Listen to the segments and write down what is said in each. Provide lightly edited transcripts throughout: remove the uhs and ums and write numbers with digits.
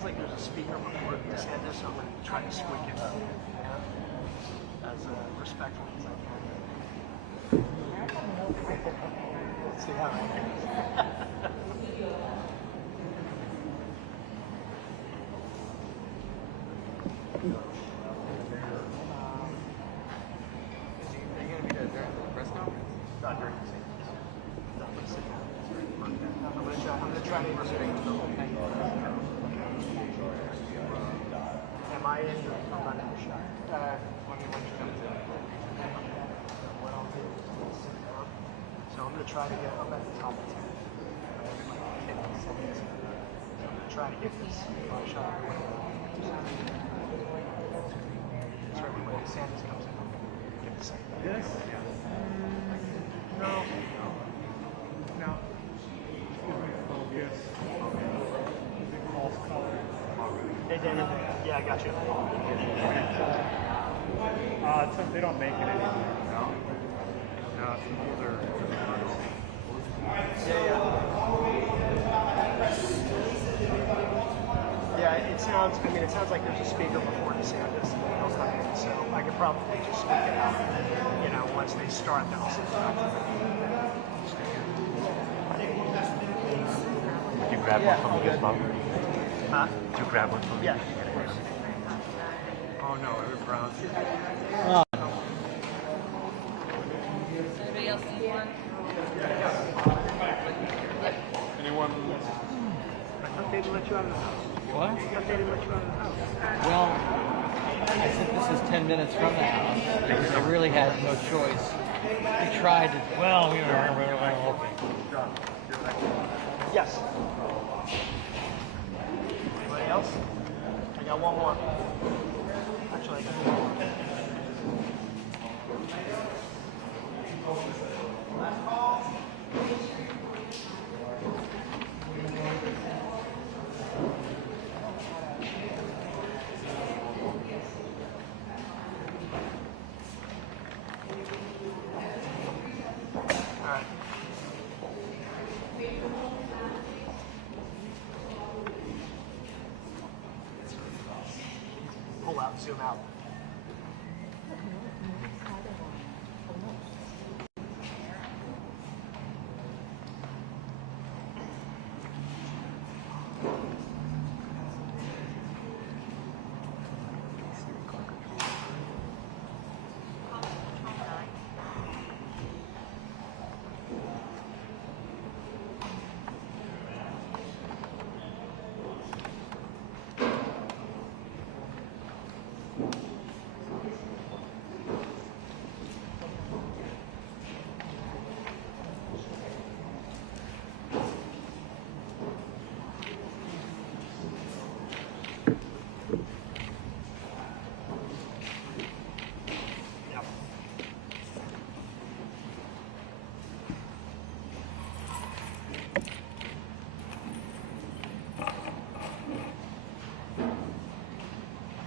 sounds like there's a speaker before DeSantis, so I'm going to try to squeak it as respectfully as I can. Let's see how that goes. Are you going to be there during the press conference? Not during the same. No, I'm going to sit down. I'm going to try to restrain the whole thing. Am I in? I'm not in the shot. When you come to what I'll do is sit down. So I'm going to try to get up at the top of 10. I'm going to try to get this shot. Certainly when DeSantis comes in, I'm going to give the second. Yes? No. No. Yes. Hey, David. Yeah, I got you. They don't make it anymore. No? No, it's an older. Yeah, it sounds like there's a speaker before DeSantis, so I could probably just speak it out. You know, once they start, then I'll sit down. Did you grab one from me as well? Huh? Did you grab one from me? Yeah. Oh no, it was Brown. Anybody else need one? Anyone? I thought they'd let you out of the house. What? I thought they didn't let you out of the house. Well, I said this is 10 minutes from the house. Because I really had no choice. We tried to, well, we were like, okay. Yes. Anybody else? I got one more. Actually, I got one more. Last call. All right. Pull out, zoom out.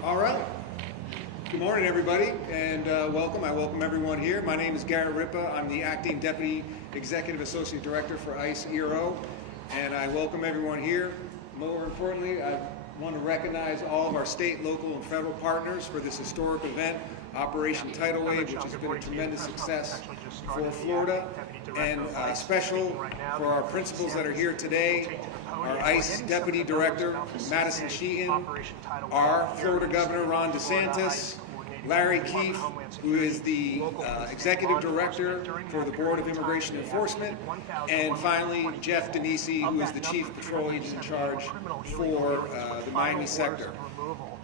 All right. Good morning, everybody, and welcome. I welcome everyone here. My name is Garrett Ripa. I'm the Acting Deputy Executive Associate Director for ICE ERO, and I welcome everyone here. More importantly, I want to recognize all of our state, local, and federal partners for this historic event, Operation Tidal Wave, which has been a tremendous success for Florida, and special for our principals that are here today, our ICE Deputy Director, Madison Sheahan, our Florida Governor, Ron DeSantis, Larry Keefe, who is the Executive Director for the Board of Immigration Enforcement, and finally, Jeff Denisi, who is the Chief Patrol Agent in charge for the Miami sector.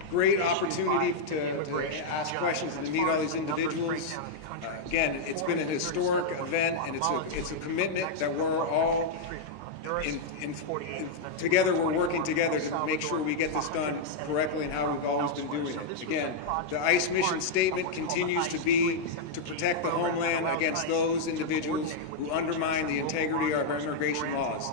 Great opportunity to ask questions and to meet all these individuals. Again, it's been a historic event, and it's a commitment that we're all together. We're working together to make sure we get this done correctly and how we've always been doing it. Again, the ICE mission statement continues to be to protect the homeland against those individuals who undermine the integrity of our immigration laws.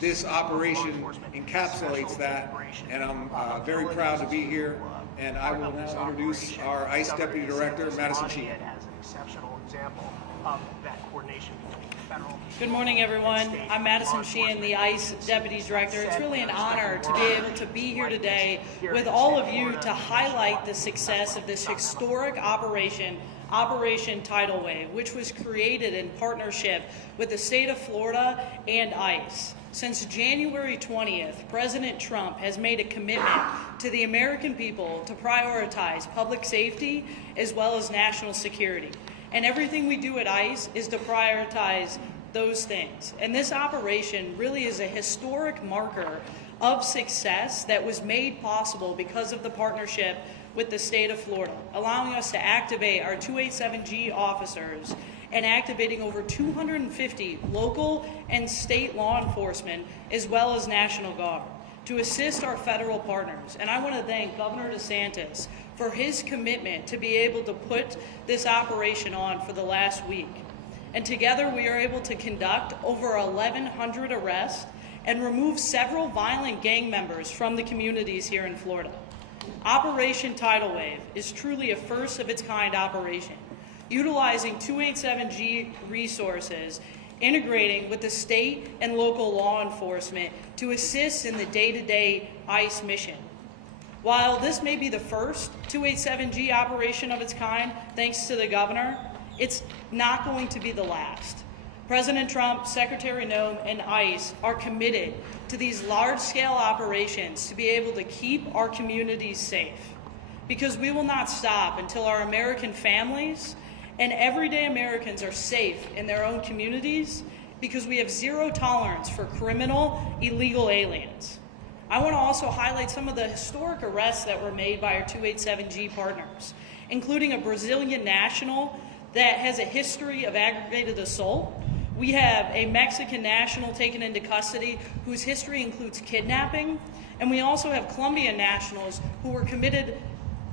This operation encapsulates that, and I'm very proud to be here. And I will now introduce our ICE Deputy Director, Madison Sheahan. As an exceptional example that coordination between federal. Good morning, everyone. I'm Madison Sheahan, the ICE Deputy Director. It's really an honor to be able to be here today with all of you to highlight the success of this historic operation, Operation Tidal Wave, which was created in partnership with the state of Florida and ICE. Since January 20th, President Trump has made a commitment to the American people to prioritize public safety as well as national security. And everything we do at ICE is to prioritize those things. And this operation really is a historic marker of success that was made possible because of the partnership with the state of Florida, allowing us to activate our 287G officers and activating over 250 local and state law enforcement as well as National Guard to assist our federal partners. And I want to thank Governor DeSantis for his commitment to be able to put this operation on for the last week. And together we are able to conduct over 1,100 arrests and remove several violent gang members from the communities here in Florida. Operation Tidal Wave is truly a first of its kind operation, utilizing 287G resources, integrating with the state and local law enforcement to assist in the day-to-day ICE mission. While this may be the first 287G operation of its kind, thanks to the governor, it's not going to be the last. President Trump, Secretary Noem, and ICE are committed to these large-scale operations to be able to keep our communities safe, because we will not stop until our American families and everyday Americans are safe in their own communities, because we have zero tolerance for criminal, illegal aliens. I want to also highlight some of the historic arrests that were made by our 287G partners, including a Brazilian national that has a history of aggravated assault. We have a Mexican national taken into custody whose history includes kidnapping, and we also have Colombian nationals who were convicted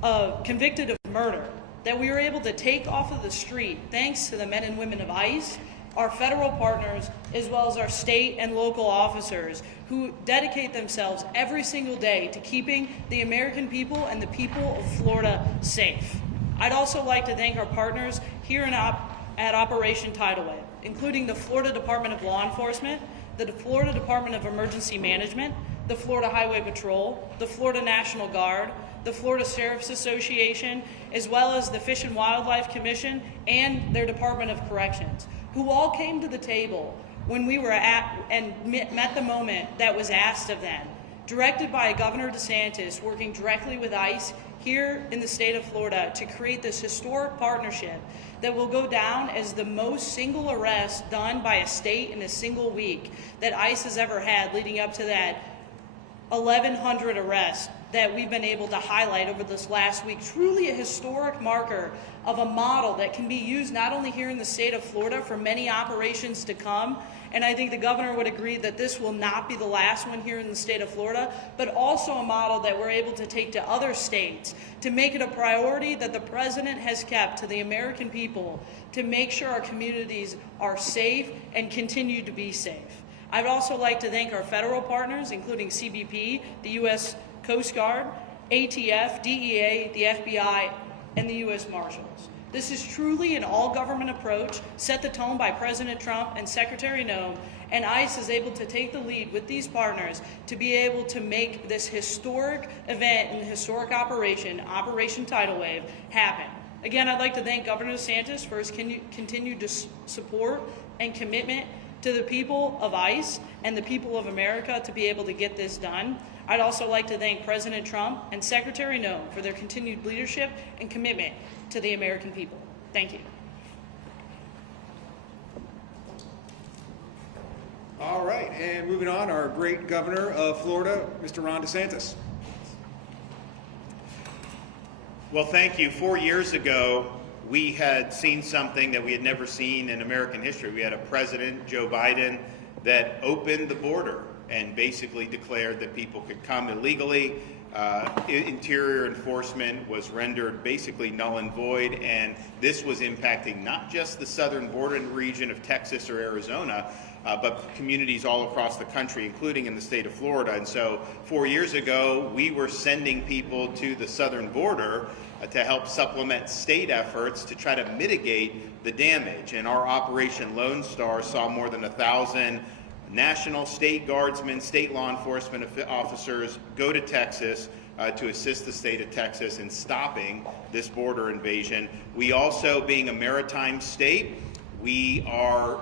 of murder that we were able to take off of the street thanks to the men and women of ICE, our federal partners, as well as our state and local officers who dedicate themselves every single day to keeping the American people and the people of Florida safe. I'd also like to thank our partners here at Operation Tidal Wave, including the Florida Department of Law Enforcement, the Florida Department of Emergency Management, the Florida Highway Patrol, the Florida National Guard, the Florida Sheriff's Association, as well as the Fish and Wildlife Commission and their Department of Corrections, who all came to the table when we were at and met the moment that was asked of them, directed by Governor DeSantis, working directly with ICE here in the state of Florida to create this historic partnership that will go down as the most single arrest done by a state in a single week that ICE has ever had, leading up to that 1,100 arrests that we've been able to highlight over this last week. Truly a historic marker of a model that can be used not only here in the state of Florida for many operations to come, and I think the governor would agree that this will not be the last one here in the state of Florida, but also a model that we're able to take to other states to make it a priority that the president has kept to the American people to make sure our communities are safe and continue to be safe. I'd also like to thank our federal partners, including CBP, the U.S. Coast Guard, ATF, DEA, the FBI, and the U.S. Marshals. This is truly an all-government approach set the tone by President Trump and Secretary Noem, and ICE is able to take the lead with these partners to be able to make this historic event and historic operation, Operation Tidal Wave, happen. Again, I'd like to thank Governor DeSantis for his continued support and commitment to the people of ICE and the people of America to be able to get this done. I'd also like to thank President Trump and Secretary Noem for their continued leadership and commitment to the American people. Thank you. All right, and moving on, our great governor of Florida, Mr. Ron DeSantis. Well, thank you. 4 years ago, we had seen something that we had never seen in American history. We had a president, Joe Biden, that opened the border and basically declared that people could come illegally. Interior enforcement was rendered basically null and void, and this was impacting not just the southern border region of Texas or Arizona, but communities all across the country, including in the state of Florida. And so 4 years ago, we were sending people to the southern border to help supplement state efforts to try to mitigate the damage. And our Operation Lone Star saw more than 1,000 national, state guardsmen, state law enforcement officers go to Texas to assist the state of Texas in stopping this border invasion. We also, being a maritime state, we are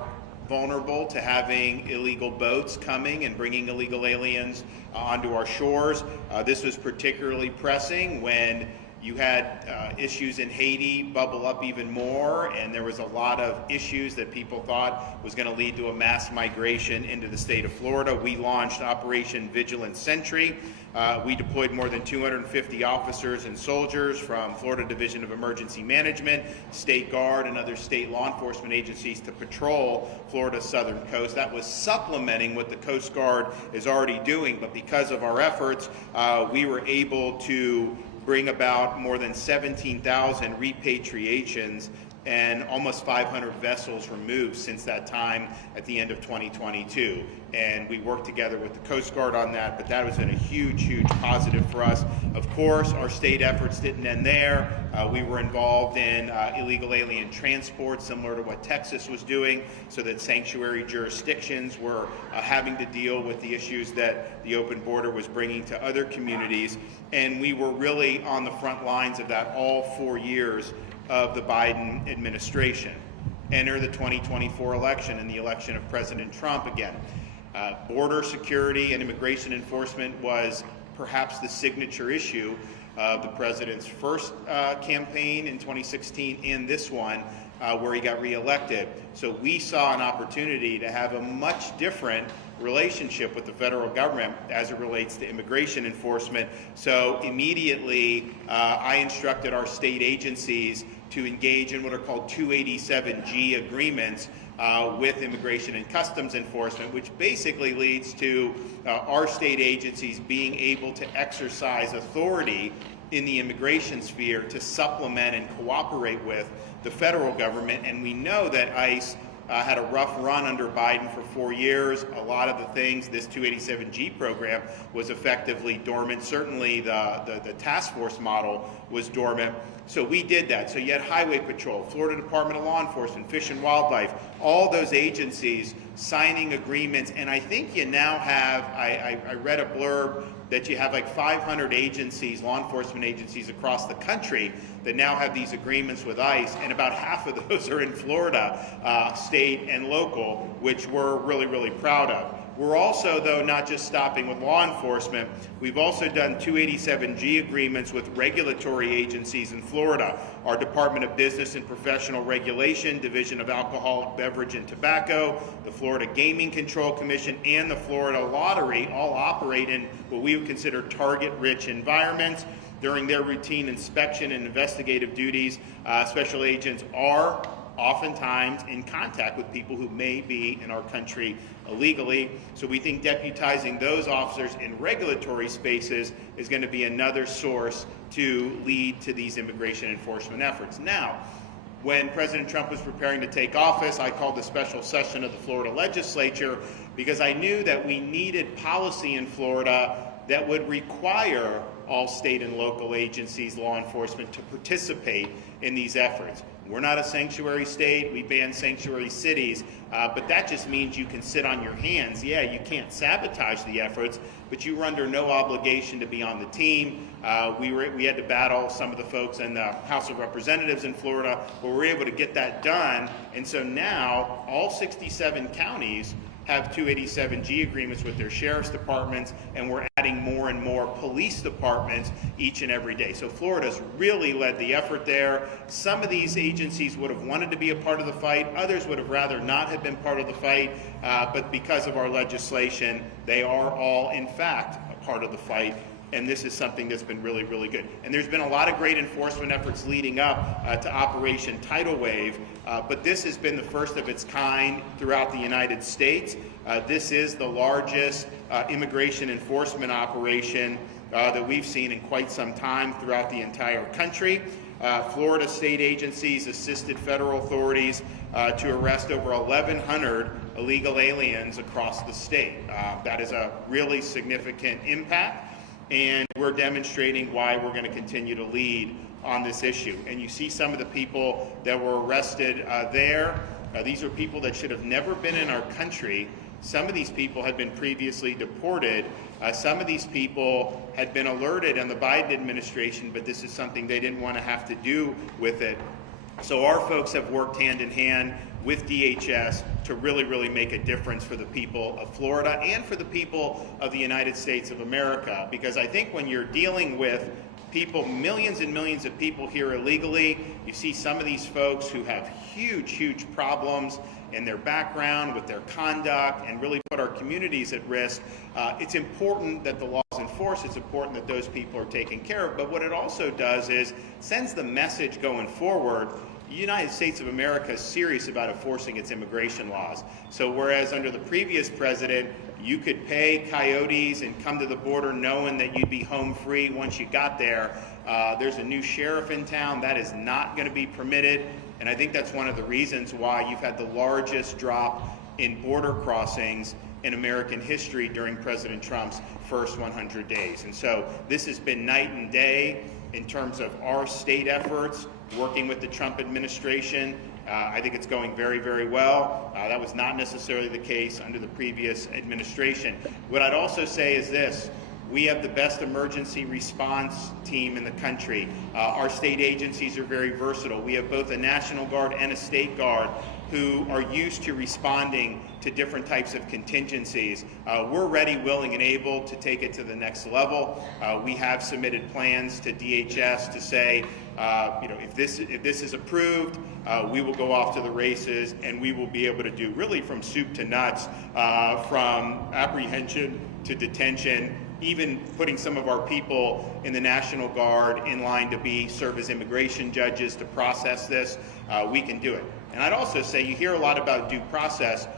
vulnerable to having illegal boats coming and bringing illegal aliens onto our shores. This was particularly pressing when you had issues in Haiti bubble up even more, and there was a lot of issues that people thought was going to lead to a mass migration into the state of Florida. We launched Operation Vigilant Sentry. We deployed more than 250 officers and soldiers from Florida Division of Emergency Management, State Guard, and other state law enforcement agencies to patrol Florida's southern coast. That was supplementing what the Coast Guard is already doing, but because of our efforts, we were able to bring about more than 17,000 repatriations and almost 500 vessels removed since that time at the end of 2022. And we worked together with the Coast Guard on that, but that was a huge, huge positive for us. Of course, our state efforts didn't end there. We were involved in illegal alien transport, similar to what Texas was doing, so that sanctuary jurisdictions were having to deal with the issues that the open border was bringing to other communities. And we were really on the front lines of that all 4 years of the Biden administration. Enter the 2024 election and the election of President Trump again. Border security and immigration enforcement was perhaps the signature issue of the president's first campaign in 2016 and this one where he got reelected. So we saw an opportunity to have a much different relationship with the federal government as it relates to immigration enforcement. So immediately I instructed our state agencies to engage in what are called 287G agreements with Immigration and Customs Enforcement, which basically leads to our state agencies being able to exercise authority in the immigration sphere to supplement and cooperate with the federal government. And we know that ICE had a rough run under Biden for 4 years. A lot of the things, this 287G program was effectively dormant. Certainly the task force model was dormant. So we did that. So you had Highway Patrol, Florida Department of Law Enforcement, Fish and Wildlife, all those agencies signing agreements. And I think you now have, I read a blurb that you have like 500 agencies, law enforcement agencies across the country that now have these agreements with ICE, and about half of those are in Florida, state and local, which we're really, really proud of. We're also, though, not just stopping with law enforcement. We've also done 287G agreements with regulatory agencies in Florida. Our Department of Business and Professional Regulation, Division of Alcoholic Beverage and Tobacco, the Florida Gaming Control Commission, and the Florida Lottery all operate in what we would consider target-rich environments. During their routine inspection and investigative duties, special agents are oftentimes in contact with people who may be in our country illegally. So we think deputizing those officers in regulatory spaces is going to be another source to lead to these immigration enforcement efforts. Now, when President Trump was preparing to take office, I called a special session of the Florida legislature because I knew that we needed policy in Florida that would require all state and local agencies, law enforcement, to participate in these efforts. We're not a sanctuary state. We ban sanctuary cities, but that just means you can sit on your hands. Yeah, you can't sabotage the efforts, but you were under no obligation to be on the team. We had to battle some of the folks in the House of Representatives in Florida, but we were able to get that done. And so now all 67 counties have 287G agreements with their sheriff's departments, and we're adding more and more police departments each and every day. So Florida's really led the effort there. Some of these agencies would have wanted to be a part of the fight. Others would have rather not have been part of the fight, but because of our legislation, they are all, in fact, a part of the fight. And this is something that's been really, really good. And there's been a lot of great enforcement efforts leading up to Operation Tidal Wave, but this has been the first of its kind throughout the United States. This is the largest immigration enforcement operation that we've seen in quite some time throughout the entire country. Florida state agencies assisted federal authorities to arrest over 1,100 illegal aliens across the state. That is a really significant impact. And we're demonstrating why we're going to continue to lead on this issue. And you see some of the people that were arrested there. These are people that should have never been in our country. Some of these people had been previously deported. Some of these people had been alerted on the Biden administration, but this is something they didn't want to have to do with it. So our folks have worked hand in hand with DHS to really make a difference for the people of Florida and for the people of the United States of America. Because I think when you're dealing with people, millions and millions of people here illegally, you see some of these folks who have huge problems in their background, with their conduct, and really put our communities at risk. It's important that the law is enforced. It's important that those people are taken care of. But what it also does is sends the message going forward, the United States of America is serious about enforcing its immigration laws. So whereas under the previous president, you could pay coyotes and come to the border knowing that you'd be home free once you got there, there's a new sheriff in town. That is not going to be permitted. And I think that's one of the reasons why you've had the largest drop in border crossings in American history during President Trump's first 100 days. And so this has been night and day in terms of our state efforts, working with the Trump administration. I think it's going very well. That was not necessarily the case under the previous administration. What I'd also say is this: we have the best emergency response team in the country. Our state agencies are very versatile. We have both a National Guard and a State Guard who are used to responding to different types of contingencies. We're ready, willing, and able to take it to the next level. We have submitted plans to DHS to say, if this is approved, we will go off to the races, and we will be able to do really from soup to nuts, from apprehension to detention, even putting some of our people in the National Guard in line to serve as immigration judges to process this. We can do it. And I'd also say, you hear a lot about due process.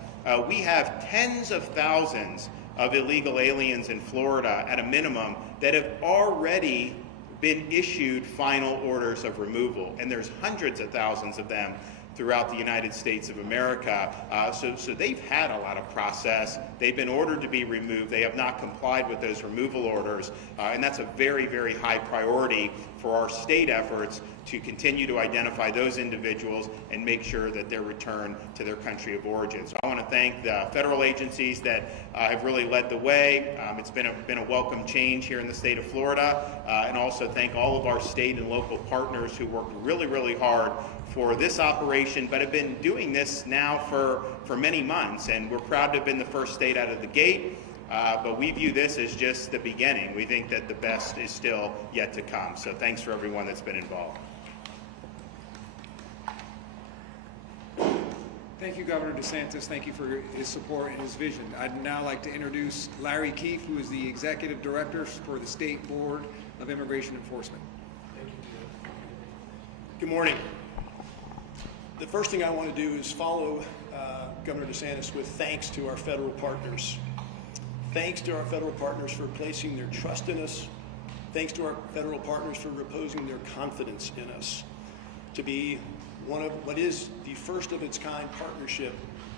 We have tens of thousands of illegal aliens in Florida at a minimum that have already been issued final orders of removal, and there's hundreds of thousands of them throughout the United States of America. So they've had a lot of process. They've been ordered to be removed. They have not complied with those removal orders, and that's a very high priority for our state efforts to continue to identify those individuals and make sure that they're returned to their country of origin. So I want to thank the federal agencies that have really led the way. It's been a welcome change here in the state of Florida, and also thank all of our state and local partners who worked really hard for this operation, but have been doing this now for many months, and we're proud to have been the first state out of the gate. But we view this as just the beginning. We think that the best is still yet to come. So thanks for everyone that's been involved. Thank you, Governor DeSantis. Thank you for his support and his vision. I'd now like to introduce Larry Keefe, who is the Executive Director for the State Board of Immigration Enforcement. Good morning. The first thing I want to do is follow Governor DeSantis with thanks to our federal partners. Thanks to our federal partners for placing their trust in us. Thanks to our federal partners for reposing their confidence in us to be one of what is the first of its kind partnership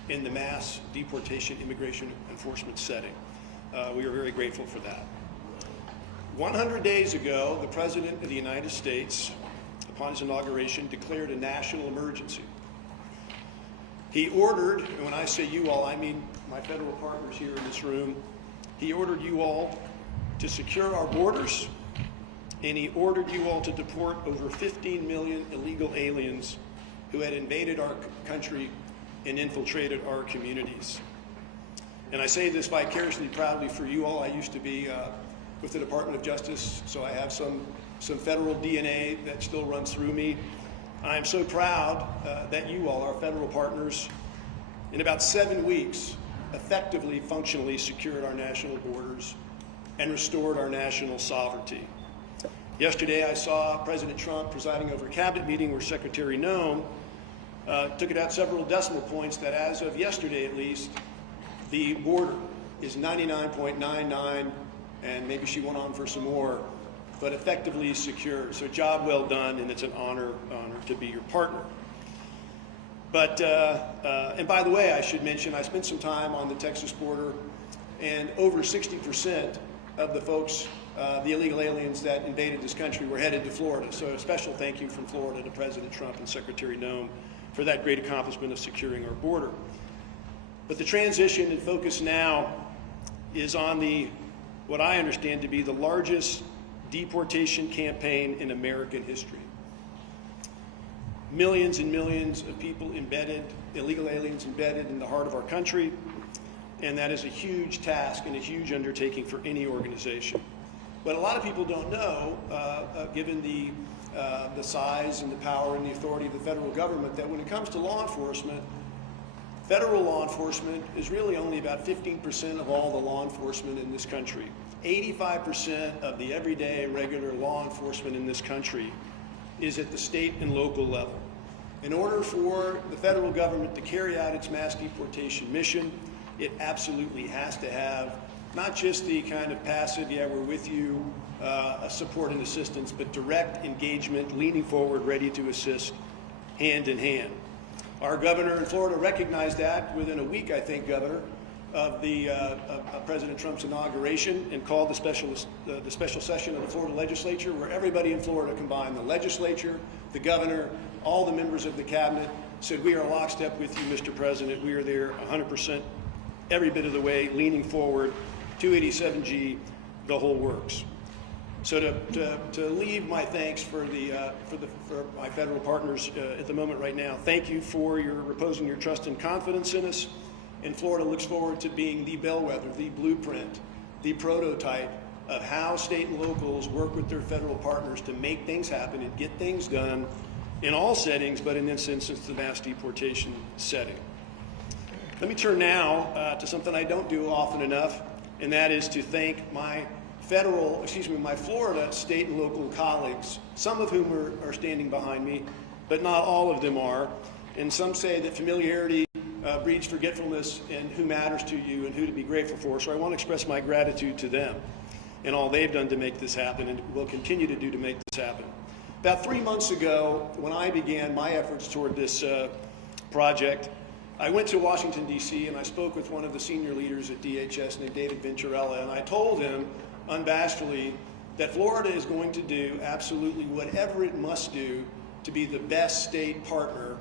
in the mass deportation immigration enforcement setting. We are very grateful for that. 100 days ago, the President of the United States, upon his inauguration, declared a national emergency. He ordered, and when I say you all, I mean my federal partners here in this room, he ordered you all to secure our borders, and he ordered you all to deport over 15 million illegal aliens who had invaded our country and infiltrated our communities. And I say this vicariously proudly for you all. I used to be with the Department of Justice, so I have some federal DNA that still runs through me. I am so proud that you all, our federal partners, in about 7 weeks, effectively, functionally secured our national borders and restored our national sovereignty. Yesterday, I saw President Trump presiding over a cabinet meeting where Secretary Noem took it out several decimal points that as of yesterday at least, the border is 99.99, and maybe she went on for some more, but effectively secure. So job well done, and it's an honor to be your partner. But, and by the way, I should mention, I spent some time on the Texas border, and over 60% of the folks the illegal aliens that invaded this country were headed to Florida. So a special thank you from Florida to President Trump and Secretary Noem for that great accomplishment of securing our border. But the transition and focus now is on what I understand to be the largest deportation campaign in American history. Millions and millions of people embedded, illegal aliens embedded in the heart of our country, and that is a huge task and a huge undertaking for any organization. But a lot of people don't know, given the size and the power and the authority of the federal government, that when it comes to law enforcement, federal law enforcement is really only about 15% of all the law enforcement in this country. 85% of the everyday regular law enforcement in this country is at the state and local level. In order for the federal government to carry out its mass deportation mission, it absolutely has to have not just the kind of passive, yeah, we're with you, support and assistance, but direct engagement, leaning forward, ready to assist, hand in hand. Our governor in Florida recognized that within a week, I think, Governor, of President Trump's inauguration, and called the special session of the Florida legislature, where everybody in Florida combined, the legislature, the governor, all the members of the cabinet, said, we are lockstep with you, Mr. President. We are there 100%, every bit of the way, leaning forward, 287G, the whole works. So to leave my thanks for my federal partners at the moment right now, thank you for reposing your trust and confidence in us. And Florida looks forward to being the bellwether, the blueprint, the prototype of how state and locals work with their federal partners to make things happen and get things done in all settings, but in this instance, the mass deportation setting. Let me turn now to something I don't do often enough, and that is to thank my Florida state and local colleagues, some of whom are standing behind me, but not all of them are. And some say that familiarity breeds forgetfulness, and who matters to you and who to be grateful for. So I want to express my gratitude to them and all they've done to make this happen and will continue to do to make this happen. About 3 months ago, when I began my efforts toward this project, I went to Washington, D.C., and I spoke with one of the senior leaders at DHS named David Venturella, and I told him unabashedly that Florida is going to do absolutely whatever it must do to be the best state partner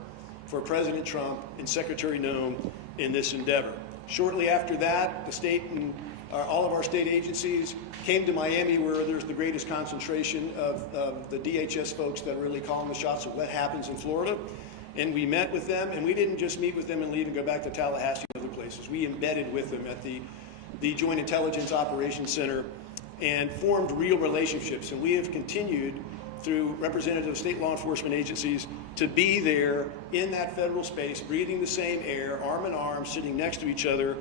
for President Trump and Secretary Noem in this endeavor. Shortly after that, the state and all of our state agencies came to Miami, where there's the greatest concentration of the DHS folks that are really calling the shots of what happens in Florida. And we met with them, and we didn't just meet with them and leave and go back to Tallahassee and other places. We embedded with them at the Joint Intelligence Operations Center and formed real relationships. And we have continued through representatives of state law enforcement agencies to be there in that federal space, breathing the same air, arm in arm, sitting next to each other,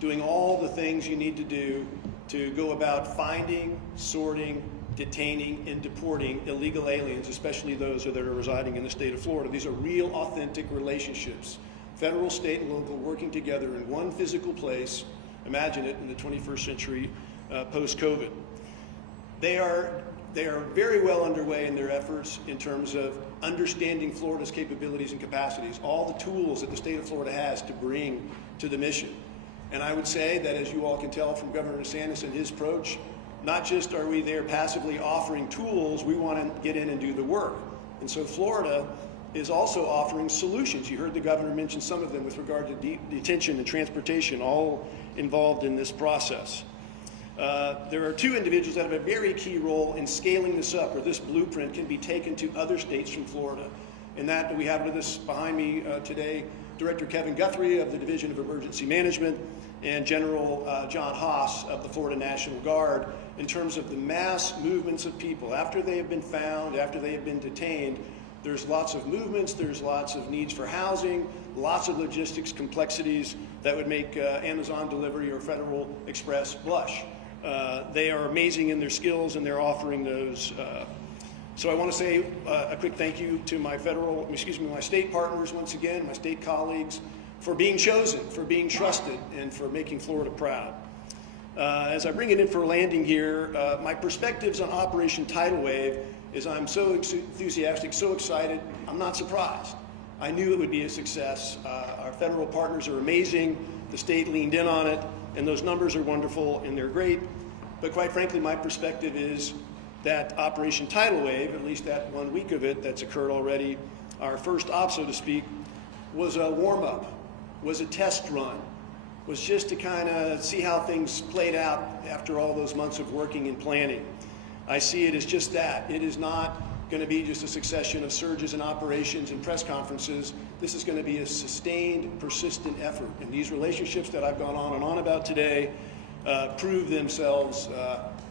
doing all the things you need to do to go about finding, sorting, detaining, and deporting illegal aliens, especially those that are residing in the state of Florida. These are real, authentic relationships. Federal, state, and local working together in one physical place. Imagine it in the 21st century post-COVID. They are very well underway in their efforts in terms of understanding Florida's capabilities and capacities, all the tools that the state of Florida has to bring to the mission. And I would say that, as you all can tell from Governor DeSantis and his approach, not just are we there passively offering tools, we want to get in and do the work. And so Florida is also offering solutions. You heard the governor mention some of them with regard to detention and transportation, all involved in this process. There are two individuals that have a very key role in scaling this up, or this blueprint can be taken to other states from Florida. And that we have with us behind me today, Director Kevin Guthrie of the Division of Emergency Management and General John Haas of the Florida National Guard, in terms of the mass movements of people. After they have been found, after they have been detained, there's lots of movements, there's lots of needs for housing, lots of logistics complexities that would make Amazon delivery or Federal Express blush. They are amazing in their skills, and they're offering those. So I want to say a quick thank you to my my state partners once again, my state colleagues, for being chosen, for being trusted, and for making Florida proud. As I bring it in for a landing here, my perspectives on Operation Tidal Wave is I'm so enthusiastic, so excited, I'm not surprised. I knew it would be a success. Our federal partners are amazing. The state leaned in on it, and those numbers are wonderful, and they're great. But quite frankly, my perspective is that Operation Tidal Wave, at least that 1 week of it that's occurred already, our first op, so to speak, was a warm-up, was a test run, was just to kind of see how things played out after all those months of working and planning. I see it as just that. It is not going to be just a succession of surges and operations and press conferences. This is going to be a sustained, persistent effort. And these relationships that I've gone on and on about today prove themselves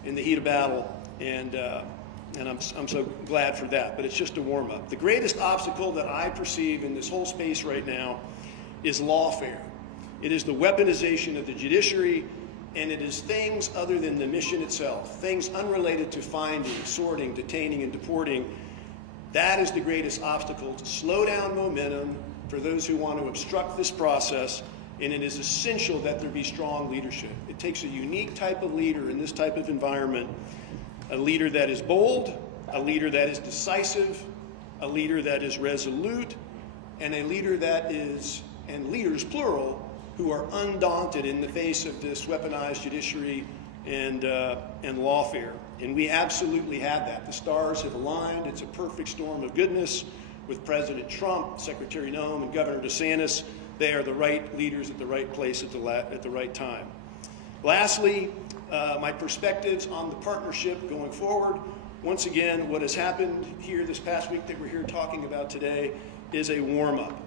in the heat of battle, and I'm so glad for that. But it's just a warm-up. The greatest obstacle that I perceive in this whole space right now is lawfare. It is the weaponization of the judiciary, and it is things other than the mission itself, things unrelated to finding, sorting, detaining, and deporting. That is the greatest obstacle to slow down momentum for those who want to obstruct this process, and it is essential that there be strong leadership. It takes a unique type of leader in this type of environment, a leader that is bold, a leader that is decisive, a leader that is resolute, and a leader that is, and leaders plural, who are undaunted in the face of this weaponized judiciary and lawfare. And we absolutely have that. The stars have aligned. It's a perfect storm of goodness with President Trump, Secretary Noem, and Governor DeSantis. They are the right leaders at the right place at the right time. Lastly, my perspectives on the partnership going forward. Once again, what has happened here this past week that we're here talking about today is a warm-up.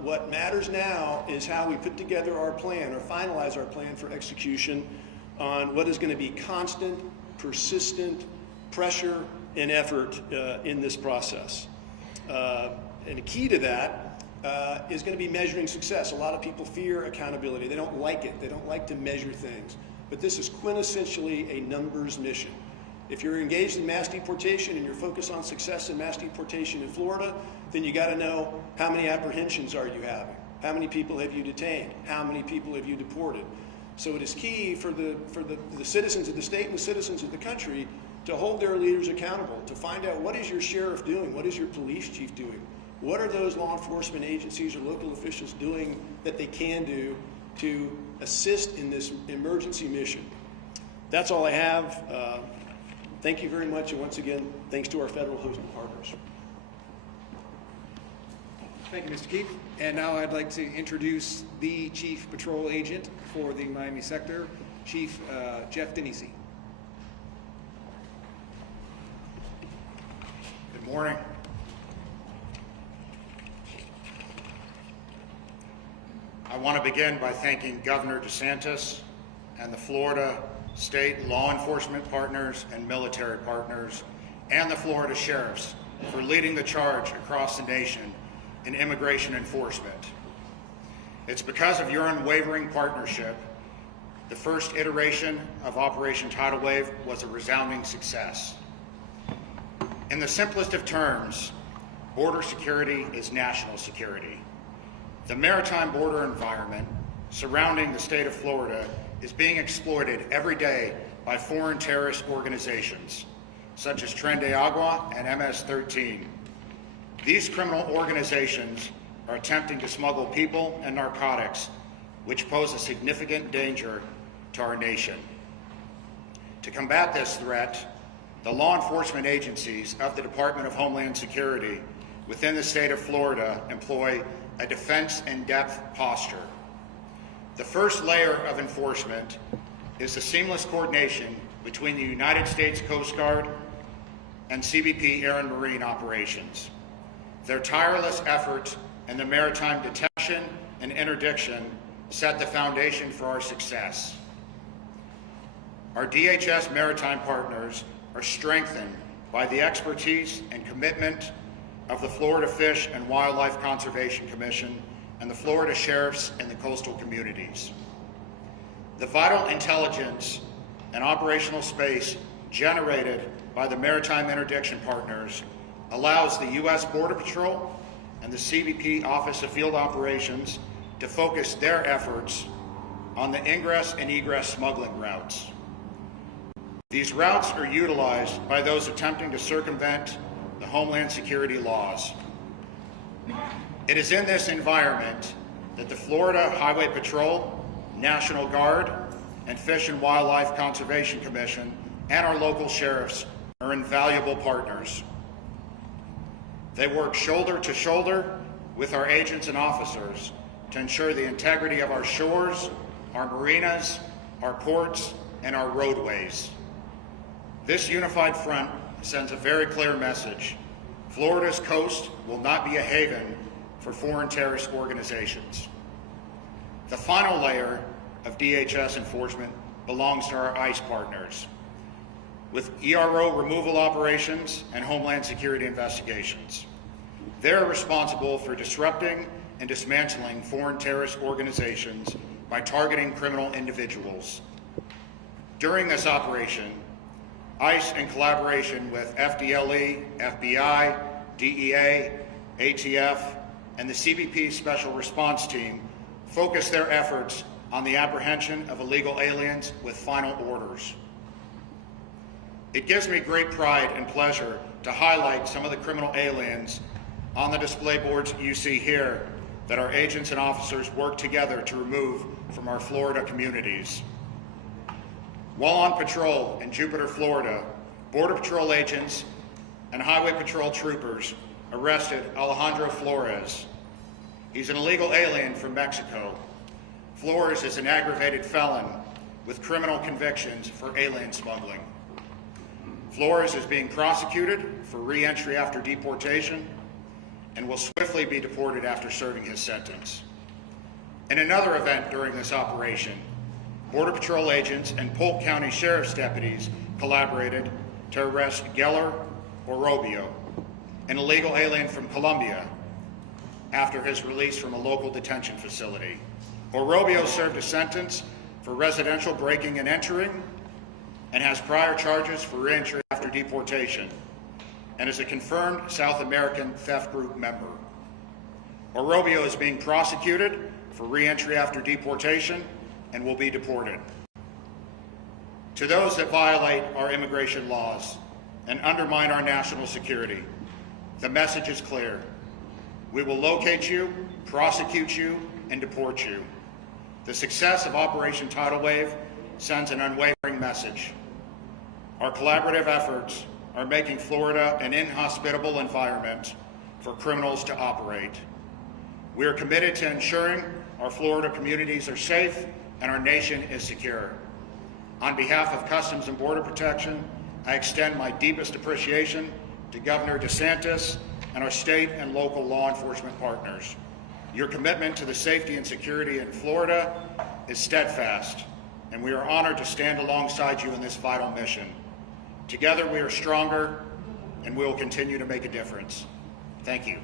What matters now is how we put together our plan or finalize our plan for execution on what is going to be constant, persistent pressure and effort in this process. And a key to that is going to be measuring success. A lot of people fear accountability. They don't like it. They don't like to measure things. But this is quintessentially a numbers mission. If you're engaged in mass deportation and you're focused on success in mass deportation in Florida, then you got to know how many apprehensions are you having? How many people have you detained? How many people have you deported? So it is key for the citizens of the state and the citizens of the country to hold their leaders accountable, to find out what is your sheriff doing? What is your police chief doing? What are those law enforcement agencies or local officials doing that they can do to assist in this emergency mission? That's all I have. Thank you very much, and once again, thanks to our federal hosting partners. Thank you, Mr. Keefe. And now I'd like to introduce the Chief Patrol Agent for the Miami sector, Chief Jeff Denisi. Good morning. I want to begin by thanking Governor DeSantis and the Florida state law enforcement partners and military partners and the Florida sheriffs for leading the charge across the nation in immigration enforcement. It's because of your unwavering partnership, the first iteration of Operation Tidal Wave was a resounding success. In the simplest of terms, border security is national security. The maritime border environment surrounding the state of Florida is being exploited every day by foreign terrorist organizations, such as Tren de Agua and MS-13. These criminal organizations are attempting to smuggle people and narcotics, which pose a significant danger to our nation. To combat this threat, the law enforcement agencies of the Department of Homeland Security within the state of Florida employ a defense in depth posture. The first layer of enforcement is the seamless coordination between the United States Coast Guard and CBP Air and Marine operations. Their tireless efforts in the maritime detection and interdiction set the foundation for our success. Our DHS maritime partners are strengthened by the expertise and commitment of the Florida Fish and Wildlife Conservation Commission and the Florida sheriffs and the coastal communities. The vital intelligence and operational space generated by the maritime interdiction partners allows the U.S. Border Patrol and the CBP Office of Field Operations to focus their efforts on the ingress and egress smuggling routes. These routes are utilized by those attempting to circumvent the Homeland Security laws. It is in this environment that the Florida Highway Patrol, National Guard, and Fish and Wildlife Conservation Commission and our local sheriffs are invaluable partners. They work shoulder to shoulder with our agents and officers to ensure the integrity of our shores, our marinas, our ports, and our roadways. This unified front sends a very clear message. Florida's coast will not be a haven for foreign terrorist organizations. The final layer of DHS enforcement belongs to our ICE partners, with ERO removal operations and Homeland Security investigations. They're responsible for disrupting and dismantling foreign terrorist organizations by targeting criminal individuals. During this operation, ICE, in collaboration with FDLE, FBI, DEA, ATF, and the CBP Special Response Team, focused their efforts on the apprehension of illegal aliens with final orders. It gives me great pride and pleasure to highlight some of the criminal aliens on the display boards you see here that our agents and officers work together to remove from our Florida communities. While on patrol in Jupiter, Florida, Border Patrol agents and Highway Patrol troopers arrested Alejandro Flores. He's an illegal alien from Mexico. Flores is an aggravated felon with criminal convictions for alien smuggling. Flores is being prosecuted for re-entry after deportation and will swiftly be deported after serving his sentence. In another event during this operation, Border Patrol agents and Polk County Sheriff's deputies collaborated to arrest Geller Orobio, an illegal alien from Colombia, after his release from a local detention facility. Orobio served a sentence for residential breaking and entering and has prior charges for re-entry after deportation and is a confirmed South American theft group member. Orobio is being prosecuted for re-entry after deportation and will be deported. To those that violate our immigration laws and undermine our national security, the message is clear. We will locate you, prosecute you, and deport you. The success of Operation Tidal Wave sends an unwavering message. Our collaborative efforts are making Florida an inhospitable environment for criminals to operate. We are committed to ensuring our Florida communities are safe and our nation is secure. On behalf of Customs and Border Protection, I extend my deepest appreciation to Governor DeSantis and our state and local law enforcement partners. Your commitment to the safety and security in Florida is steadfast, and we are honored to stand alongside you in this vital mission. Together we are stronger, and we will continue to make a difference. Thank you.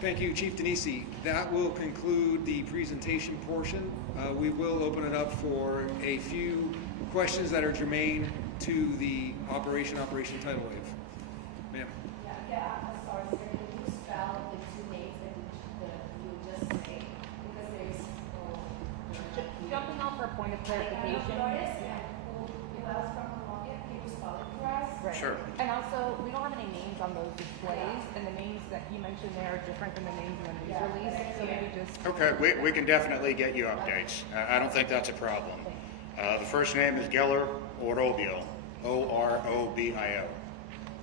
Thank you, Chief Denisi. That will conclude the presentation portion. We will open it up for a few questions that are germane to the Operation Tidal Wave. Ma'am. I'm sorry, sir. Can you spell the two names that you just say? Because there's Jumping off for a point of clarification. Right. Sure. And also, we don't have any names on those displays, and the names that he mentioned there are different than the names in the news release. So maybe just Okay, we can definitely get you updates. I don't think that's a problem. The first name is Geller Orobio, O-R-O-B-I-O.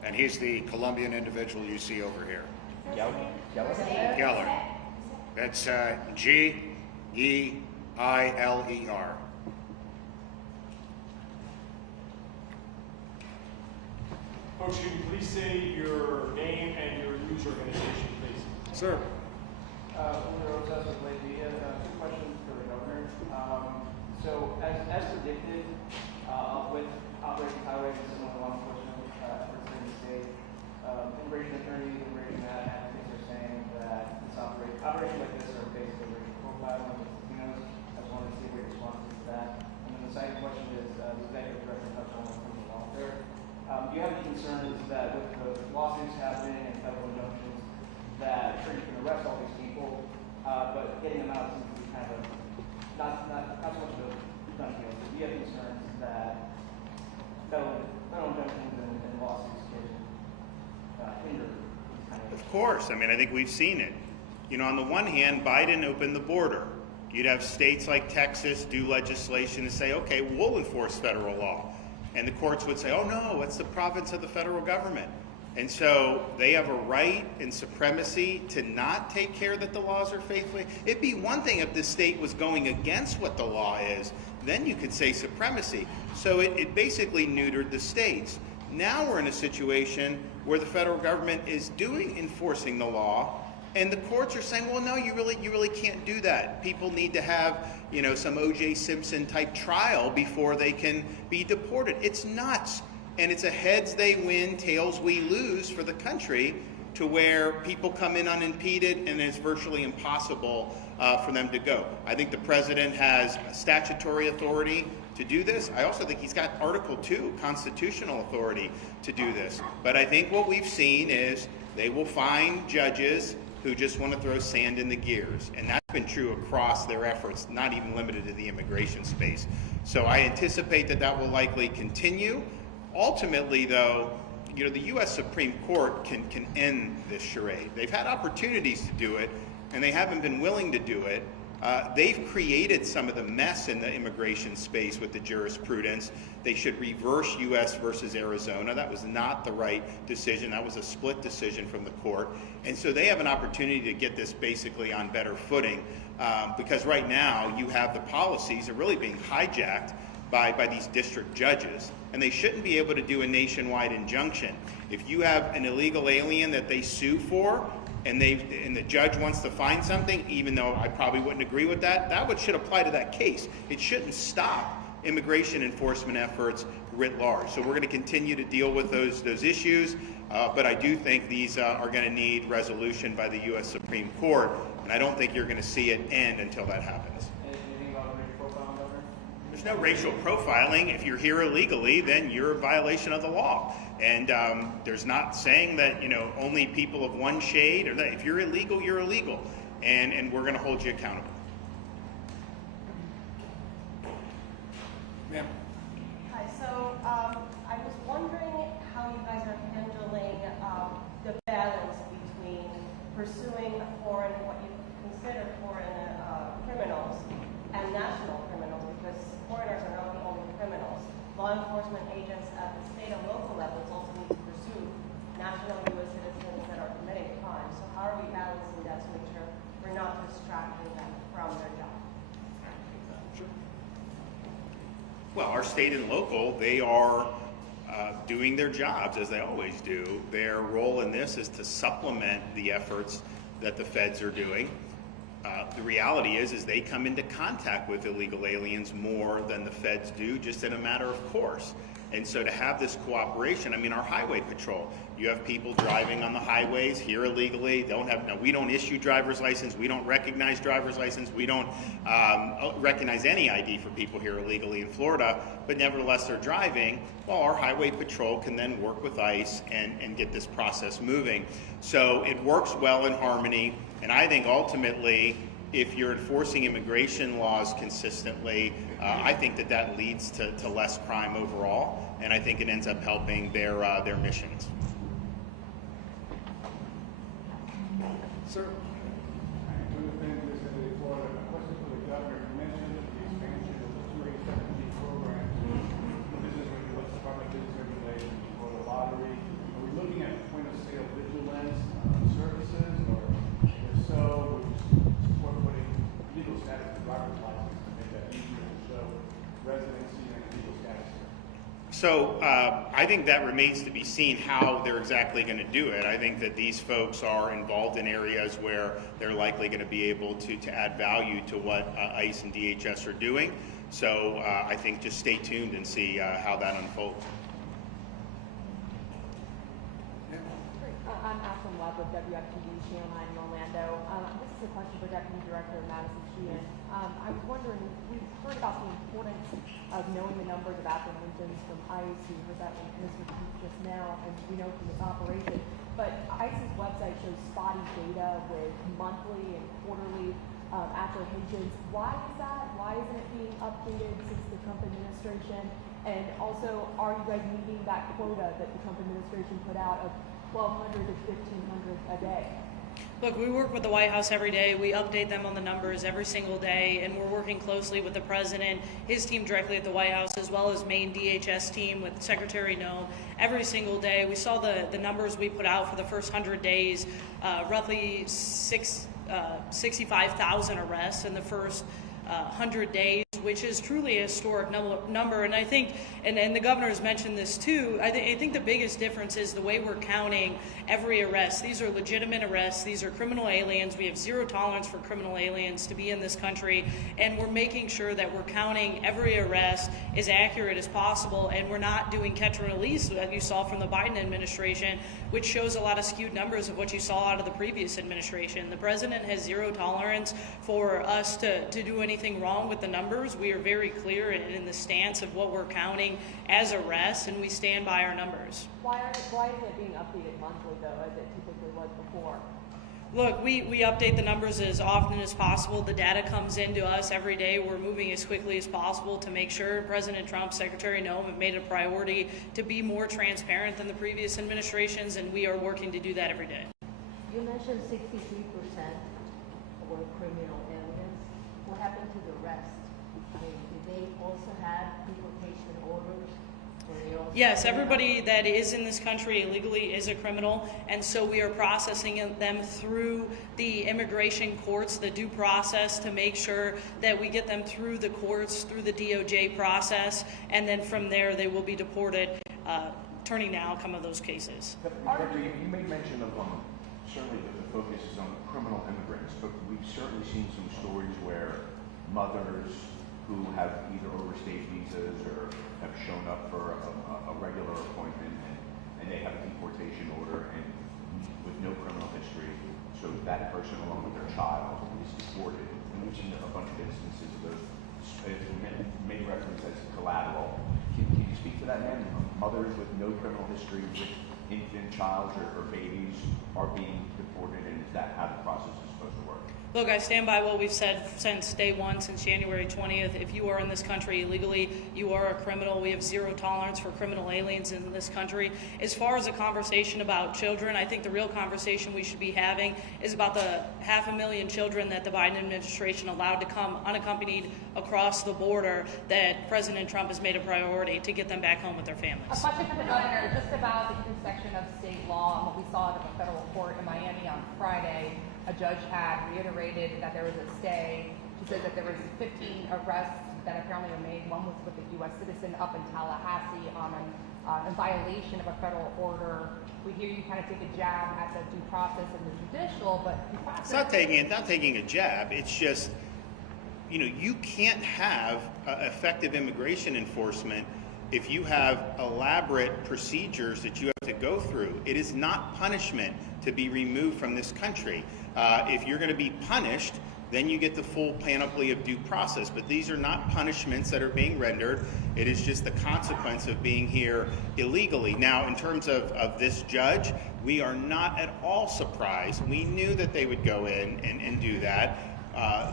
And he's the Colombian individual you see over here. Geller. That's G-E-I-L-E-R. Folks, can you please say your name and your news organization, please? Sir. Two questions for the governor. So, as predicted, with Operation Tidal Wave and similar law enforcement efforts in the state, immigration attorneys, immigration advocates are saying that this operations like this are basically racial profiling with Latinos. I just wanted to see what your response is to that. And then the second question is, the executive director touched on criminal welfare. Do you have any concerns that with the lawsuits happening and federal injunctions, that sure you can arrest all these people, but getting them out seems to be kind of not so much of a done deal. So do you have concerns that federal injunctions and lawsuits can hinder these kind of? Of course. I mean, I think we've seen it. You know, on the one hand, Biden opened the border. You'd have states like Texas do legislation to say, okay, we'll enforce federal law. And the courts would say, oh no, it's the province of the federal government. And so they have a right and supremacy to not take care that the laws are faithfully. It'd be one thing if the state was going against what the law is, then you could say supremacy. So it basically neutered the states. Now we're in a situation where the federal government is enforcing the law, and the courts are saying, well, no, you really can't do that. People need to have, you know, some O.J. Simpson type trial before they can be deported. It's nuts. And it's a heads they win, tails we lose for the country, to where people come in unimpeded and it's virtually impossible for them to go. I think the president has statutory authority to do this. I also think he's got Article 2 constitutional authority to do this. But I think what we've seen is they will find judges who just want to throw sand in the gears. And that's been true across their efforts, not even limited to the immigration space. So I anticipate that that will likely continue. Ultimately, though, you know, the U.S. Supreme Court can end this charade. They've had opportunities to do it, and they haven't been willing to do it. They've created some of the mess in the immigration space with the jurisprudence. They should reverse U.S. versus Arizona. That was not the right decision. That was a split decision from the court. And so they have an opportunity to get this basically on better footing, because right now you have the policies are really being hijacked by these district judges, and they shouldn't be able to do a nationwide injunction. If you have an illegal alien that they sue for, and the judge wants to find something, even though I probably wouldn't agree with that, that should apply to that case. It shouldn't stop immigration enforcement efforts writ large. So we're going to continue to deal with those issues, but I do think these are going to need resolution by the U.S. Supreme Court, and I don't think you're going to see it end until that happens. There's no racial profiling. If you're here illegally, then you're a violation of the law. And there's not saying that, you know, only people of one shade, or that if you're illegal, you're illegal. And we're going to hold you accountable. Ma'am. Hi, so I was wondering how you guys are handling the balance between pursuing what you consider foreign criminals and national criminals, because foreigners are not the only criminals. Law enforcement agents at the state and local levels also need to pursue national U.S. citizens that are committing crimes. So how are we balancing that to make sure we're not distracting them from their job? Sure. Well, our state and local, they are doing their jobs as they always do. Their role in this is to supplement the efforts that the feds are doing. The reality is they come into contact with illegal aliens more than the feds do, just in a matter of course. And so to have this cooperation, I mean, our highway patrol, you have people driving on the highways here illegally. We don't issue driver's license. We don't recognize driver's license. We don't recognize any ID for people here illegally in Florida, but nevertheless they're driving. Well, our highway patrol can then work with ICE and get this process moving. So it works well in harmony. And I think ultimately, if you're enforcing immigration laws consistently, I think that leads to less crime overall, and I think it ends up helping their missions. Sir. So I think that remains to be seen how they're exactly going to do it. I think that these folks are involved in areas where they're likely going to be able to add value to what ICE and DHS are doing. So I think just stay tuned and see how that unfolds. I'm Ashlyn Webb with WTTG-TV Sheahan in Orlando. This is a question for Deputy Director Madison Sheahan. I was wondering, we've heard about the importance of knowing the numbers of apprehensions from ICE. We heard that from Mr. Chief just now, and we know from this operation. But ICE's website shows spotty data with monthly and quarterly apprehensions. Why is that? Why isn't it being updated since the Trump administration? And also, are you guys meeting that quota that the Trump administration put out of 1,200 to 1,500 a day? Look, we work with the White House every day. We update them on the numbers every single day, and we're working closely with the president, his team directly at the White House, as well as Maine DHS team with Secretary No every single day. We saw the numbers we put out for the first 100 days, roughly 65,000 arrests in the first 100 days, which is truly a historic number. And I think, and the governor has mentioned this too, I think the biggest difference is the way we're counting every arrest. These are legitimate arrests. These are criminal aliens. We have zero tolerance for criminal aliens to be in this country, and we're making sure that we're counting every arrest as accurate as possible, and we're not doing catch and release that you saw from the Biden administration, which shows a lot of skewed numbers of what you saw out of the previous administration. The president has zero tolerance for us to do anything wrong with the numbers. We are very clear in the stance of what we're counting as arrests, and we stand by our numbers. Why isn't it being updated monthly, though, as it typically was before? Look, we update the numbers as often as possible. The data comes into us every day. We're moving as quickly as possible to make sure President Trump, Secretary No have made it a priority to be more transparent than the previous administrations, and we are working to do that every day. You mentioned 63% were criminal aliens. What happened to the rest? I mean, did they also have deportation orders? Yes, everybody that is in this country illegally is a criminal, and so we are processing them through the immigration courts, the due process, to make sure that we get them through the courts, through the DOJ process, and then from there they will be deported, turning the outcome of those cases. You made mention of certainly the focus is on criminal immigrants, but we've certainly seen some stories where mothers who have either overstayed visas or have shown up for a regular appointment and they have a deportation order and with no criminal history, so that person along with their child is deported. And we've seen a bunch of instances of those, many reference as collateral. Can you speak to that, man? Mothers with no criminal history with infant child or babies are being deported, and is that how the process is supposed to work? Look, I stand by what we've said since day one, since January 20th. If you are in this country illegally, you are a criminal. We have zero tolerance for criminal aliens in this country. As far as a conversation about children, I think the real conversation we should be having is about the 500,000 children that the Biden administration allowed to come unaccompanied across the border that President Trump has made a priority to get them back home with their families. A question for the governor, just about the intersection of state law and what we saw at the federal court in Miami on Friday. A judge had reiterated that there was a stay. She said that there was 15 arrests that apparently were made. One was with a U.S. citizen up in Tallahassee in violation of a federal order. We hear you kind of take a jab at the due process and the judicial, but due process... It's not taking a jab. It's just, you can't have effective immigration enforcement if you have elaborate procedures that you have to go through. It is not punishment to be removed from this country. If you're going to be punished, then you get the full panoply of due process. But these are not punishments that are being rendered. It is just the consequence of being here illegally. Now, in terms of this judge, we are not at all surprised. We knew that they would go in and do that.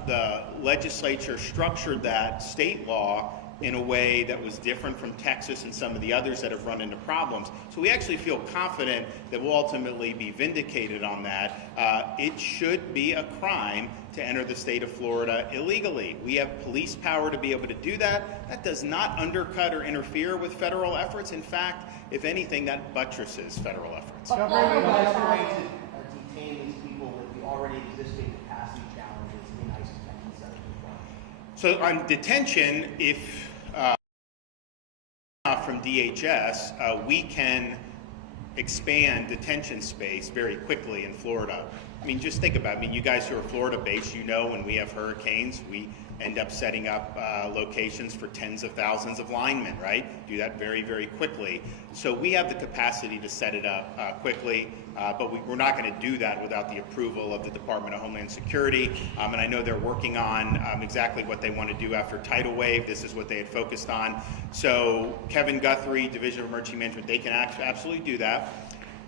The legislature structured that state law in a way that was different from Texas and some of the others that have run into problems. So we actually feel confident that we'll ultimately be vindicated on that. It should be a crime to enter the state of Florida illegally. We have police power to be able to do that. That does not undercut or interfere with federal efforts. In fact, if anything, that buttresses federal efforts. Governor, what's the way to detain these people with the already existing capacity challenges in ICE detention centers as well? So on detention, if from DHS, we can expand detention space very quickly in Florida. I mean, just think about it. I mean, you guys who are Florida-based, when we have hurricanes, we end up setting up locations for tens of thousands of linemen, right? Do that very, very quickly. So we have the capacity to set it up quickly, but we're not going to do that without the approval of the Department of Homeland Security. And I know they're working on exactly what they want to do after tidal wave. This is what they had focused on. So Kevin Guthrie, Division of Emergency Management, they can absolutely do that.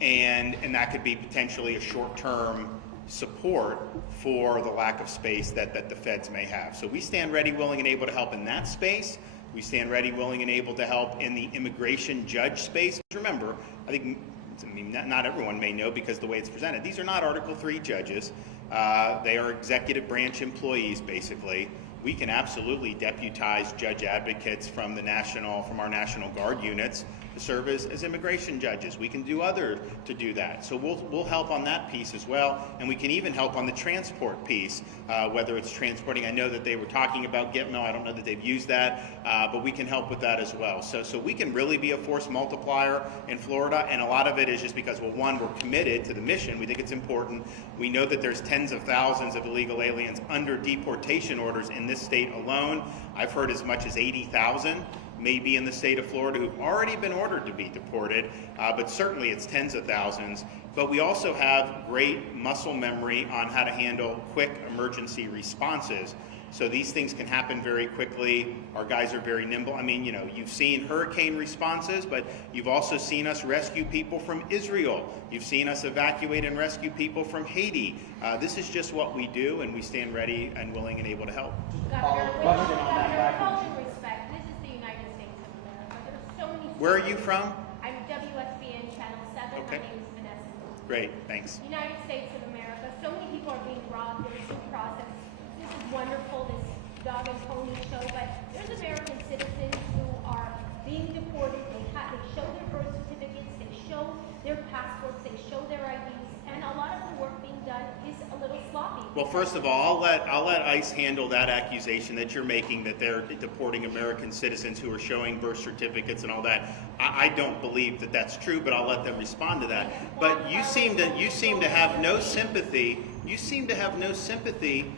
And that could be potentially a short-term support for the lack of space that the feds may have. So we stand ready, willing, and able to help in that space. We stand ready, willing, and able to help in the immigration judge space. Remember, I think I mean, not everyone may know because the way it's presented. These are not Article III judges. They are executive branch employees, basically. We can absolutely deputize judge advocates from our National Guard units to serve as immigration judges. We can do other to do that. So we'll help on that piece as well, and we can even help on the transport piece, whether it's transporting. I know that they were talking about Gitmo. I don't know that they've used that, but we can help with that as well. So we can really be a force multiplier in Florida, and a lot of it is just because, well, one, we're committed to the mission. We think it's important. We know that there's tens of thousands of illegal aliens under deportation orders in this state alone. I've heard as much as 80,000. Maybe in the state of Florida who've already been ordered to be deported, but certainly it's tens of thousands. But we also have great muscle memory on how to handle quick emergency responses. So these things can happen very quickly. Our guys are very nimble. I mean, you've seen hurricane responses, but you've also seen us rescue people from Israel. You've seen us evacuate and rescue people from Haiti. This is just what we do, and we stand ready and willing and able to help. Where are you from? I'm WSBN Channel 7. Okay. My name is Madison. Great, thanks. United States of America. So many people are being robbed. There's due process. This is wonderful, this dog and pony show, but there's American citizens who are being deported. They show their birth certificates, they show their passports, they show their IDs, and a lot of the work being done is a little sloppy. Well, first of all, I'll let ICE handle that accusation that you're making, that they're deporting American citizens who are showing birth certificates and all that. I don't believe that that's true, but I'll let them respond to that. But you seem to have no sympathy. You seem to have no sympathy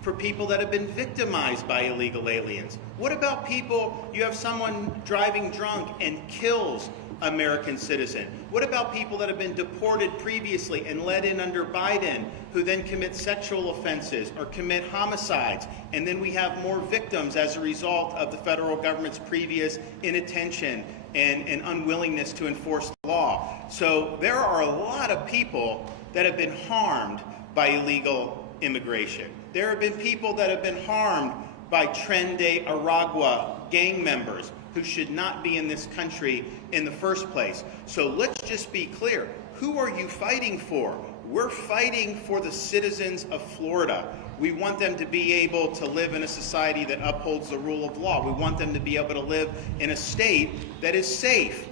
for people that have been victimized by illegal aliens. What about people? You have someone driving drunk and kills American citizen. What about people that have been deported previously and let in under Biden, who then commit sexual offenses or commit homicides? And then we have more victims as a result of the federal government's previous inattention and unwillingness to enforce the law. So there are a lot of people that have been harmed by illegal immigration. There have been people that have been harmed by Tren de Aragua gang members who should not be in this country in the first place. So let's just be clear. Who are you fighting for? We're fighting for the citizens of Florida. We want them to be able to live in a society that upholds the rule of law. We want them to be able to live in a state that is safe.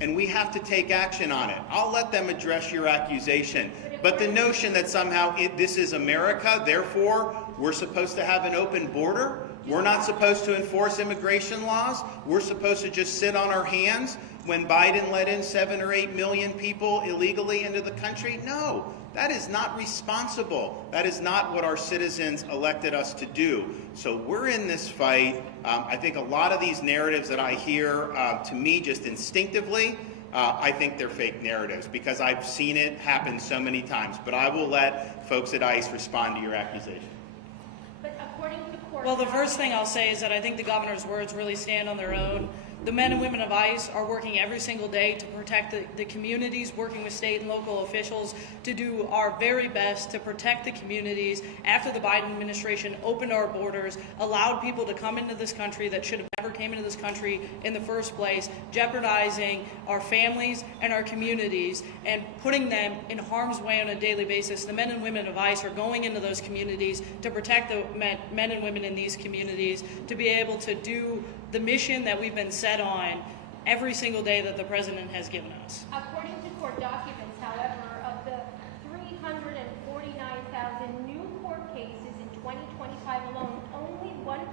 And we have to take action on it. I'll let them address your accusation. But the notion that somehow this is America, therefore we're supposed to have an open border, we're not supposed to enforce immigration laws, we're supposed to just sit on our hands when Biden let in 7 or 8 million people illegally into the country? No, that is not responsible. That is not what our citizens elected us to do. So we're in this fight. I think a lot of these narratives that I hear, to me, just instinctively, I think they're fake narratives because I've seen it happen so many times. But I will let folks at ICE respond to your accusation. But according to court... Well, the first thing I'll say is that I think the governor's words really stand on their own. The men and women of ICE are working every single day to protect the communities, working with state and local officials to do our very best to protect the communities after the Biden administration opened our borders, allowed people to come into this country that should have never came into this country in the first place, jeopardizing our families and our communities and putting them in harm's way on a daily basis. The men and women of ICE are going into those communities to protect the men and women in these communities, to be able to do the mission that we've been set on every single day that the president has given us. According to court documents, however, of the 349,000 new court cases in 2025 alone, only 1%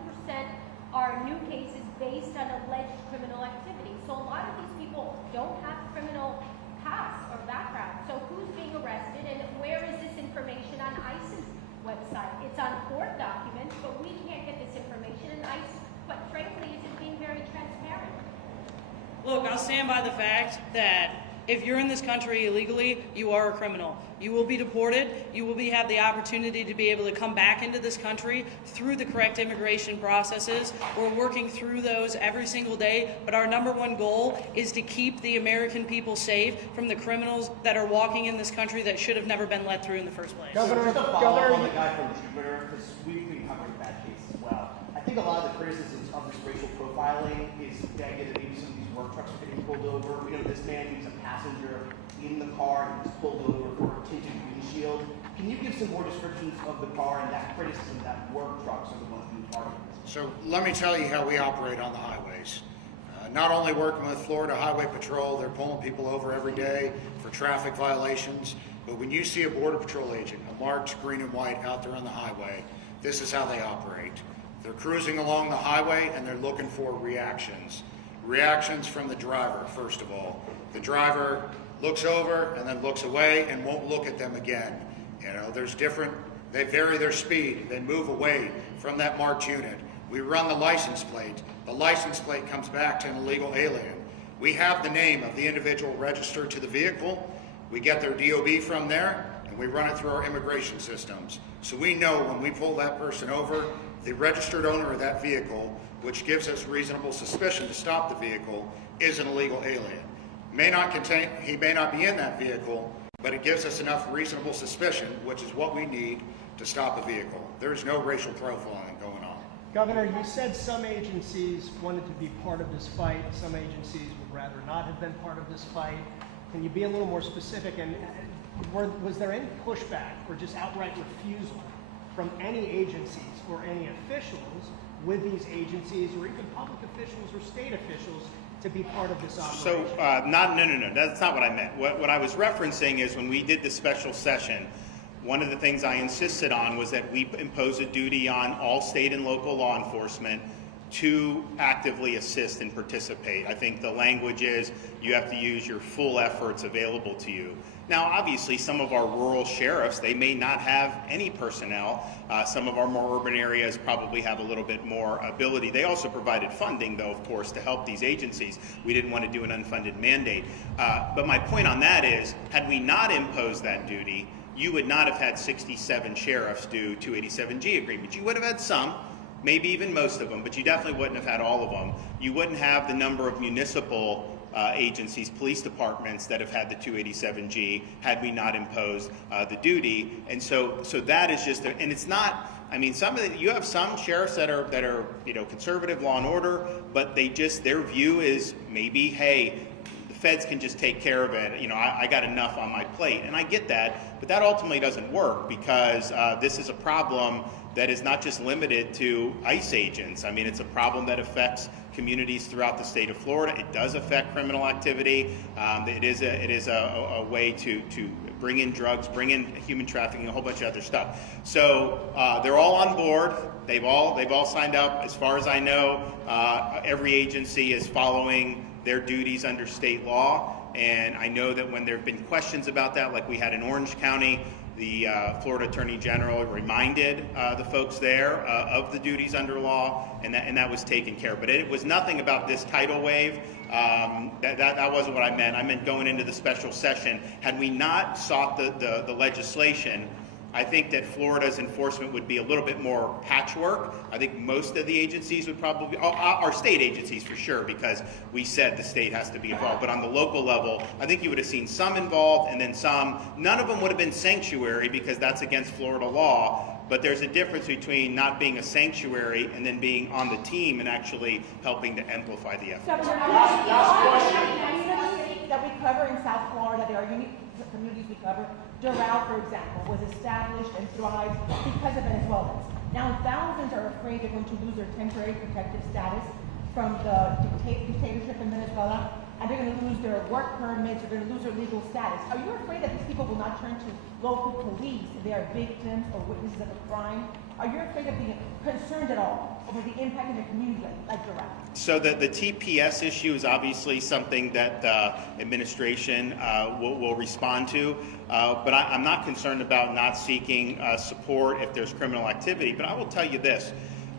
are new cases based on alleged criminal activity. So a lot of these people don't have criminal past or background. So who's being arrested and where is this information on ICE's website? It's on court documents, but we can't get this information, and ICE, but frankly, isn't being very transparent. Look, I'll stand by the fact that if you're in this country illegally, you are a criminal. You will be deported. You will have the opportunity to be able to come back into this country through the correct immigration processes. We're working through those every single day, but our #1 goal is to keep the American people safe from the criminals that are walking in this country that should have never been let through in the first place. Governor, just a follow-up on the guy from Jupiter, because we've been covering that case as well. I think a lot of the criticisms of this racial profiling is the idea that maybe some of these work trucks are getting pulled over. We know this man, he was a passenger in the car and he was pulled over for a tinted windshield. Can you give some more descriptions of the car and that criticism that work trucks are the ones being part of this? So let me tell you how we operate on the highways. Not only working with Florida Highway Patrol, they're pulling people over every day for traffic violations, but when you see a Border Patrol agent, a marked green and white out there on the highway, this is how they operate. They're cruising along the highway and they're looking for reactions. Reactions from the driver, first of all. The driver looks over and then looks away and won't look at them again. You know, there's different, they vary their speed, they move away from that marked unit. We run the license plate. The license plate comes back to an illegal alien. We have the name of the individual registered to the vehicle. We get their DOB from there, and we run it through our immigration systems. So we know when we pull that person over, the registered owner of that vehicle, which gives us reasonable suspicion to stop the vehicle, is an illegal alien. He may not be in that vehicle, but it gives us enough reasonable suspicion, which is what we need to stop a vehicle. There is no racial profiling going on. Governor, you said some agencies wanted to be part of this fight. Some agencies would rather not have been part of this fight. Can you be a little more specific? And was there any pushback or just outright refusal from any agencies or any officials with these agencies or even public officials or state officials to be part of this operation? So, no, that's not what I meant. What I was referencing is when we did the special session, one of the things I insisted on was that we impose a duty on all state and local law enforcement to actively assist and participate. I think the language is you have to use your full efforts available to you. Now, obviously, some of our rural sheriffs, they may not have any personnel. Some of our more urban areas probably have a little bit more ability. They also provided funding, though, of course, to help these agencies. We didn't want to do an unfunded mandate. But my point on that is, had we not imposed that duty, you would not have had 67 sheriffs do 287G agreements. You would have had some, maybe even most of them, but you definitely wouldn't have had all of them. You wouldn't have the number of municipal agencies, police departments that have had the 287G had we not imposed the duty. And so that is just, and it's not, I mean, you have some sheriffs that are conservative law and order, but their view is maybe, hey, feds can just take care of it. I got enough on my plate. And I get that, but that ultimately doesn't work because this is a problem that is not just limited to ICE agents. I mean, it's a problem that affects communities throughout the state of Florida. It does affect criminal activity. It is a way to bring in drugs, bring in human trafficking, a whole bunch of other stuff. So they're all on board. They've all signed up. As far as I know, every agency is following their duties under state law, and I know that when there have been questions about that, like we had in Orange County, the Florida Attorney General reminded the folks there of the duties under law, and that was taken care of. But it was nothing about this tidal wave. That wasn't what I meant. I meant going into the special session. Had we not sought the legislation, I think that Florida's enforcement would be a little bit more patchwork. I think most of the agencies would probably, our state agencies for sure, because we said the state has to be involved. But on the local level, I think you would have seen some involved and then some. None of them would have been sanctuary because that's against Florida law. But there's a difference between not being a sanctuary and then being on the team and actually helping to amplify the effort. That we cover in South Florida, there are unique communities we cover. Doral, for example, was established and thrived because of Venezuelans. Now thousands are afraid they're going to lose their temporary protective status from the dictatorship in Venezuela, and they're going to lose their work permits, they're going to lose their legal status. Are you afraid that these people will not turn to local police if they are victims or witnesses of a crime? Are you afraid of being concerned at all over the impact in the community like Doral? So the TPS issue is obviously something that administration will respond to, but I'm not concerned about not seeking support if there's criminal activity. But I will tell you this.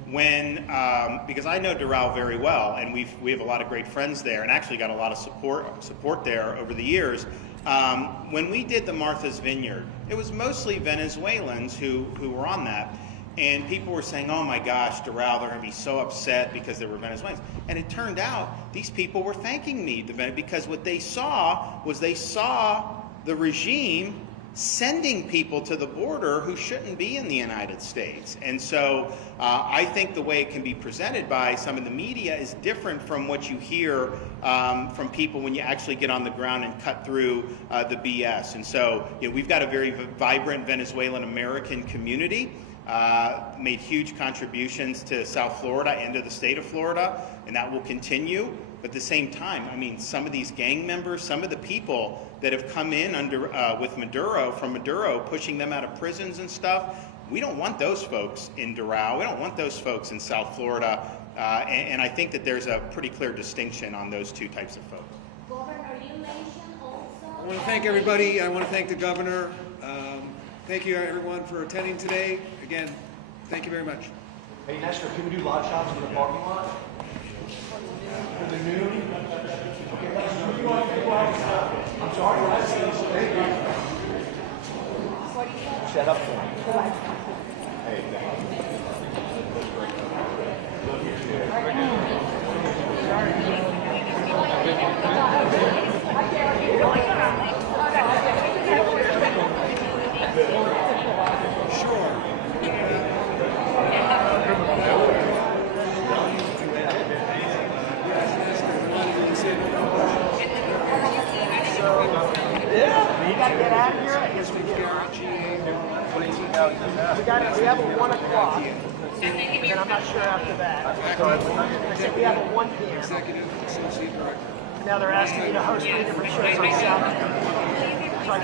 Because I know Doral very well, and we have a lot of great friends there, and actually got a lot of support there over the years. When we did the Martha's Vineyard, it was mostly Venezuelans who were on that, and people were saying, "Oh my gosh, Doral, they're going to be so upset because there were Venezuelans." And it turned out these people were thanking me because what they saw was the regime sending people to the border who shouldn't be in the United States. And so I think the way it can be presented by some of the media is different from what you hear from people when you actually get on the ground and cut through the BS. And so we've got a very vibrant Venezuelan American community, made huge contributions to South Florida and to the state of Florida, and that will continue. But at the same time, I mean, some of these gang members, some of the people that have come in under with Maduro, from Maduro, pushing them out of prisons and stuff, we don't want those folks in Doral. We don't want those folks in South Florida. And I think that there's a pretty clear distinction on those two types of folks. Governor, you mentioned also. I want to thank everybody. I want to thank the governor. Thank you, everyone, for attending today. Again, thank you very much. Hey, Nestor, can we do live shots in the parking lot? For the noon? Okay, let's do I'm sorry, thank you. Set up for me. Hey, We got to get out of here. I guess we get our we have a 1 o'clock, and I'm not sure after that. I said we have a 1 p.m. Executive Associate Director. Now they're asking me to host 3 different shows on Saturday. So I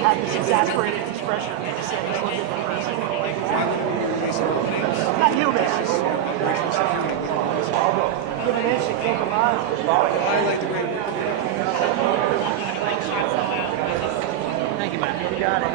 have this exasperated expression. They just said, just look at the president. Not you, man. Give an inch and kill them out. I like the great work. Thank you, man. You got it.